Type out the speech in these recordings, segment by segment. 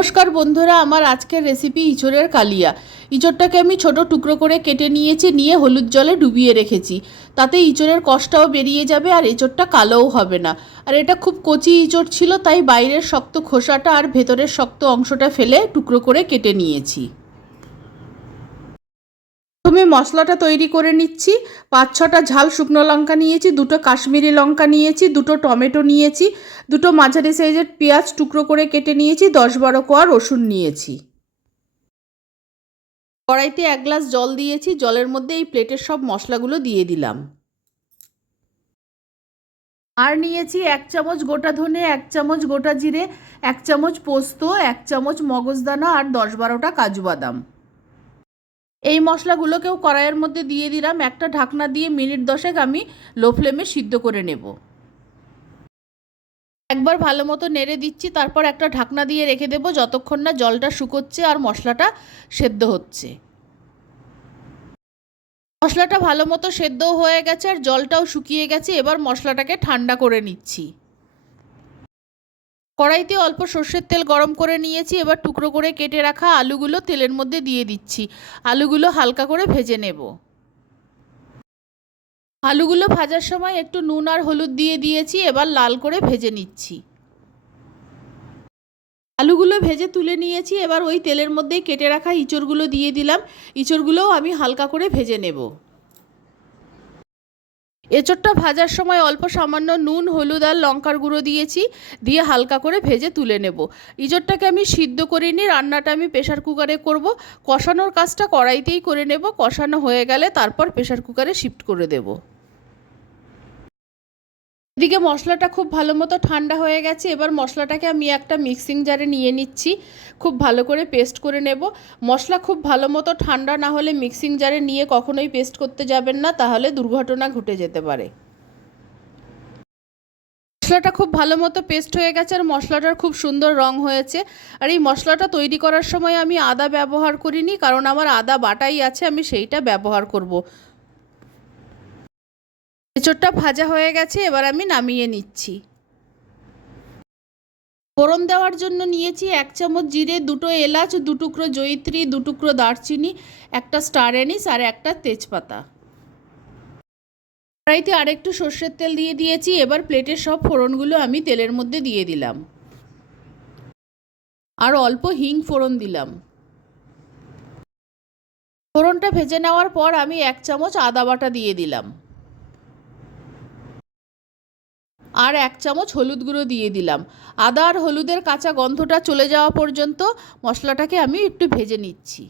নমস্কার বন্ধুরা, আমার আজকের রেসিপি ইঁচড়ের কালিয়া। ইঁচড়টাকে আমি ছোট টুকরো করে কেটে নিয়ে হলুদ জলে ডুবিয়ে রেখেছি। তাতে ইঁচড়ের কষটাও বেরিয়ে যাবে আর ইঁচড়টা কালোও হবে না। আর এটা খুব কচি ইঁচড় ছিল, তাই বাইরের শক্ত খোসাটা আর ভেতরের শক্ত অংশটা ফেলে টুকরো করে কেটে নিয়েছি। প্রথমে মশলাটা তৈরি করে নিচ্ছি। 5-6টা ঝাল শুকনো লঙ্কা নিয়েছি, 2টো কাশ্মীরি লঙ্কা নিয়েছি, 2টো টমেটো নিয়েছি, 2টো মাঝারি সাইজের পেঁয়াজ টুকরো করে কেটে নিয়েছি, 10-12 কোয়া রসুন নিয়েছি। কড়াইতে 1 গ্লাস জল দিয়েছি, জলের মধ্যে এই প্লেটের সব মশলাগুলো দিয়ে দিলাম। আর নিয়েছি 1 চামচ গোটা ধনে, 1 চামচ গোটা জিরে, 1 চামচ পোস্ত, 1 চামচ মগজদানা আর 10-12টা কাজু বাদাম। এই মশলাগুলোকেও কড়াইয়ের মধ্যে দিয়ে দিলাম। একটা ঢাকনা দিয়ে মিনিট 10 আমি লো ফ্লেমে সিদ্ধ করে নেব। একবার ভালো মতো নেড়ে দিচ্ছি, তারপর একটা ঢাকনা দিয়ে রেখে দেবো যতক্ষণ না জলটা শুকোচ্ছে আর মশলাটা সেদ্ধ হচ্ছে। মশলাটা ভালো মতো সেদ্ধও হয়ে গেছে আর জলটাও শুকিয়ে গেছে। এবার মশলাটাকে ঠান্ডা করে নিচ্ছি। কড়াইতে অল্প সর্ষের তেল গরম করে নিয়েছি। এবার টুকরো করে কেটে রাখা আলুগুলো তেলের মধ্যে দিয়ে দিচ্ছি। আলুগুলো হালকা করে ভেজে নেব। আলুগুলো ভাজার সময় একটু নুন আর হলুদ দিয়ে দিয়েছি। এবার লাল করে ভেজে নিচ্ছি। আলুগুলো ভেজে তুলে নিয়েছি। এবার ওই তেলের মধ্যেই কেটে রাখা ইঁচড়গুলো দিয়ে দিলাম। ইঁচড়গুলোও আমি হালকা করে ভেজে নেব। এঁচড়টা ভাজার সময় অল্প সামান্য নুন, হলুদ আর লঙ্কার গুঁড়ো দিয়েছি, দিয়ে হালকা করে ভেজে তুলে নেব। ইঁচড়টাকে আমি সিদ্ধ করিনি, রান্নাটা আমি প্রেশার কুকারে করব। কষানোর কাজটা কড়াইতেই করে নেব। কষানো হয়ে গেলে তারপর প্রেশার কুকারে শিফট করে দেব। এদিকে মশলাটা খুব ভালো মতো ঠান্ডা হয়ে গেছে। এবার মশলাটাকে আমি একটা মিক্সিং জারে নিয়ে নিচ্ছি। খুব ভালো করে পেস্ট করে নেব। মশলা খুব ভালো মতো ঠান্ডা না হলে মিক্সিং জারে নিয়ে কখনোই পেস্ট করতে যাবেন না, তাহলে দুর্ঘটনা ঘটে যেতে পারে। মশলাটা খুব ভালো মতো পেস্ট হয়ে গেছে আর মশলাটার খুব সুন্দর রং হয়েছে। আর এই মশলাটা তৈরি করার সময় আমি আদা ব্যবহার করিনি, কারণ আমার আদা বাটাই আছে, আমি সেইটা ব্যবহার করব। এঁচোড়টা ভাজা হয়ে গেছে, এবার আমি নামিয়ে নিচ্ছি। ফোড়ন দেওয়ার জন্য নিয়েছি 1 চামচ জিরে, 2টো এলাচ, 2 টুকরো জয়িত্রী, 2 টুকরো দারচিনি, একটা স্টার অ্যানিস আর একটা তেজপাতা। কড়াইতে আরেকটু সর্ষের তেল দিয়ে দিয়েছি। এবার প্লেটের সব ফোড়নগুলো আমি তেলের মধ্যে দিয়ে দিলাম। আর অল্প হিং ফোড়ন দিলাম। ফোড়নটা ভেজে নেওয়ার পর আমি 1 চামচ আদা বাটা দিয়ে দিলাম। আর 1 চামচ হলুদ গুঁড়ো দিয়ে দিলাম। আদা আর হলুদের কাঁচা গন্ধটা চলে যাওয়া পর্যন্ত মশলাটাকে আমি একটু ভেজে নিচ্ছি।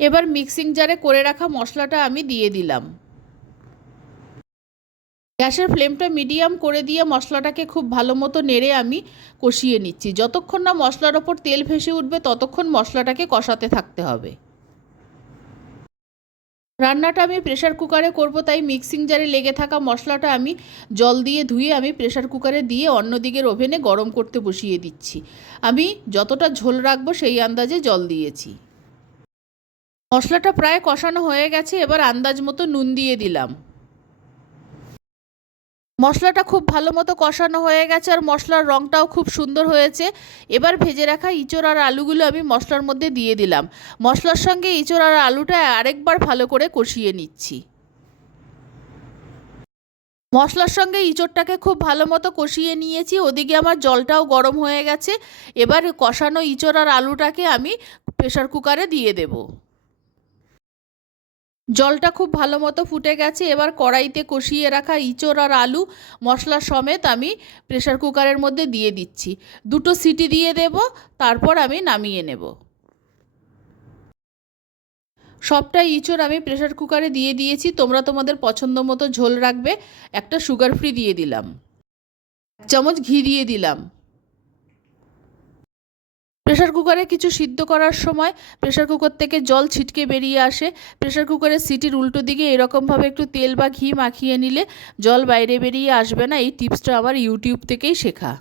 এবার মিক্সিং জারে করে রাখা মশলাটা আমি দিয়ে দিলাম। গ্যাসের ফ্লেমটা মিডিয়াম করে দিয়ে মশলাটাকে খুব ভালো মতো নেড়ে আমি কষিয়ে নিচ্ছি। যতক্ষণ না মশলার ওপর তেল ভেসে উঠবে ততক্ষণ মশলাটাকে কষাতে থাকতে হবে। রান্নাটা আমি প্রেশার কুকারে করব, তাই মিক্সিং জারে লেগে থাকা মশলাটা আমি জল দিয়ে ধুয়ে আমি প্রেশার কুকারে দিয়ে অন্যদিকের ওভেনে গরম করতে বসিয়ে দিচ্ছি। আমি যতটা ঝোল রাখবো সেই আন্দাজে জল দিয়েছি। মশলাটা প্রায় কষানো হয়ে গেছে। এবার আন্দাজ মতো নুন দিয়ে দিলাম। মশলাটা খুব ভালো মতো কষানো হয়ে গেছে আর মশলার রঙটাও খুব সুন্দর হয়েছে। এবার ভেজে রাখা ইঁচড় আর আলুগুলো আমি মশলার মধ্যে দিয়ে দিলাম। মশলার সঙ্গে ইঁচড় আর আলুটা আরেকবার ভালো করে কষিয়ে নিচ্ছি। মশলার সঙ্গে ইঁচড়টাকে খুব ভালো মতো কষিয়ে নিয়েছি। ওদিকে আমার জলটাও গরম হয়ে গেছে। এবার কষানো ইঁচড় আর আলুটাকে আমি প্রেশার কুকারে দিয়ে দেব। জলটা খুব ভালো মতো ফুটে গেছে। এবার কড়াইতে কষিয়ে রাখা ইঁচড় আর আলু মশলা সমেত আমি প্রেশার কুকারের মধ্যে দিয়ে দিচ্ছি। 2টো সিটি দিয়ে দেব, তারপর আমি নামিয়ে নেব। সবটা ইঁচড় আমি প্রেশার কুকারে দিয়ে দিয়েছি। তোমরা তোমাদের পছন্দ মতো ঝোল রাখবে। একটা সুগার ফ্রি দিয়ে দিলাম। 1 চামচ ঘি দিয়ে দিলাম। প্রেশার কুকারে কিছু সিদ্ধ করার সময় প্রেশার কুকার থেকে জল ছিটকে বেরিয়ে আসে। প্রেশার কুকারের সিটির উল্টো দিকে এরকমভাবে একটু তেল বা ঘি মাখিয়ে নিলে জল বাইরে বেরিয়ে আসবে না। এই টিপসটা আমার ইউটিউব থেকেই শেখা।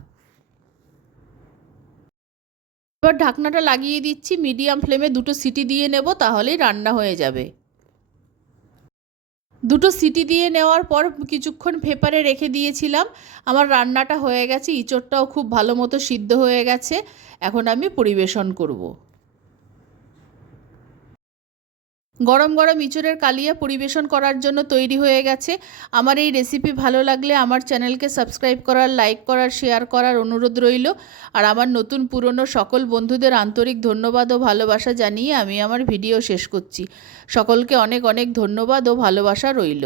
এবার ঢাকনাটা লাগিয়ে দিচ্ছি। মিডিয়াম ফ্লেমে 2টো সিটি দিয়ে নেব, তাহলেই রান্না হয়ে যাবে। দুটো সিটি দিয়ে নেওয়ার পর কিছুক্ষণ পেপারে রেখে দিয়েছিলাম। আমার রান্নাটা হয়ে গেছে, ইঁচড়টাও খুব ভালো মতো সিদ্ধ হয়ে গেছে। এখন আমি পরিবেশন করব। গরম গরম ইঁচড়ের কালিয়া পরিবেশন করার জন্য তৈরি হয়ে গেছে। আমার এই রেসিপি ভালো লাগলে আমার চ্যানেলকে সাবস্ক্রাইব করার, লাইক করার, শেয়ার করার অনুরোধ রইল। আর আমার নতুন পুরনো সকল বন্ধুদের আন্তরিক ধন্যবাদ ও ভালোবাসা জানিয়ে আমি আমার ভিডিও শেষ করছি। সকলকে অনেক অনেক ধন্যবাদ ও ভালোবাসা রইল।